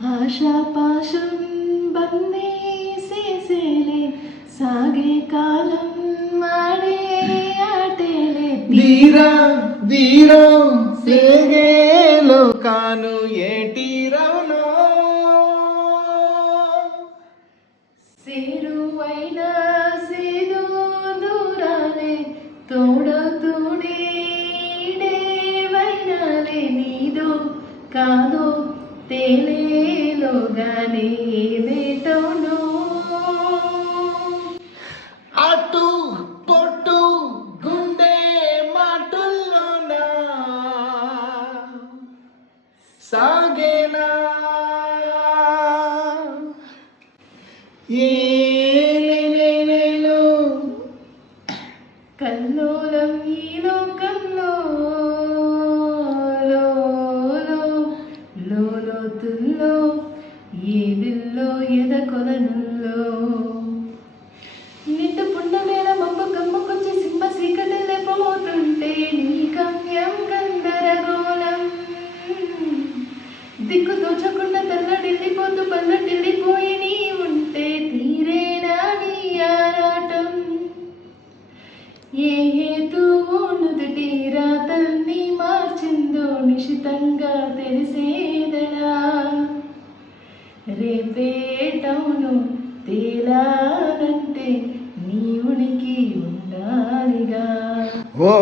ఆశాపాశం బందేసేసేలే సాగే కాలం మాడే ఆటేలే ధీరా ధీరా సేగేలో కాను ఏటి రవనో సేరువైన సేదు దూరాలే తోడతోడేడేవైనాలే నీదో కాదో తేలేలోగానే ఏదేటోనో అటు పొట్టు గుండె మాటుల్లోన సాగేనా ఏలేలేలేలో కల్లోలం ఈ లోకంలో లోతుల్లో ఏదిల్లో ఎదకొలనుల్లో నిండు పుండమేళ మబ్బు కమ్ముకొచ్చి సింహ చీకటిల్లే పోతుంటే నీ గమ్యం గందరగోళం దిక్కు తోచకుండా తల్లడిల్లిపోతూ పల్లటిల్లిపోయి నీ ఉంటే తీరేనా నీ ఆరాటం ఏ హేతువు నుదుటి రాతల్ని మార్చిందో నిశితంగా తెలిసేదడా రేపేటవును తేలాలంటే నీ ఉనికి ఉండాలిగా ఓ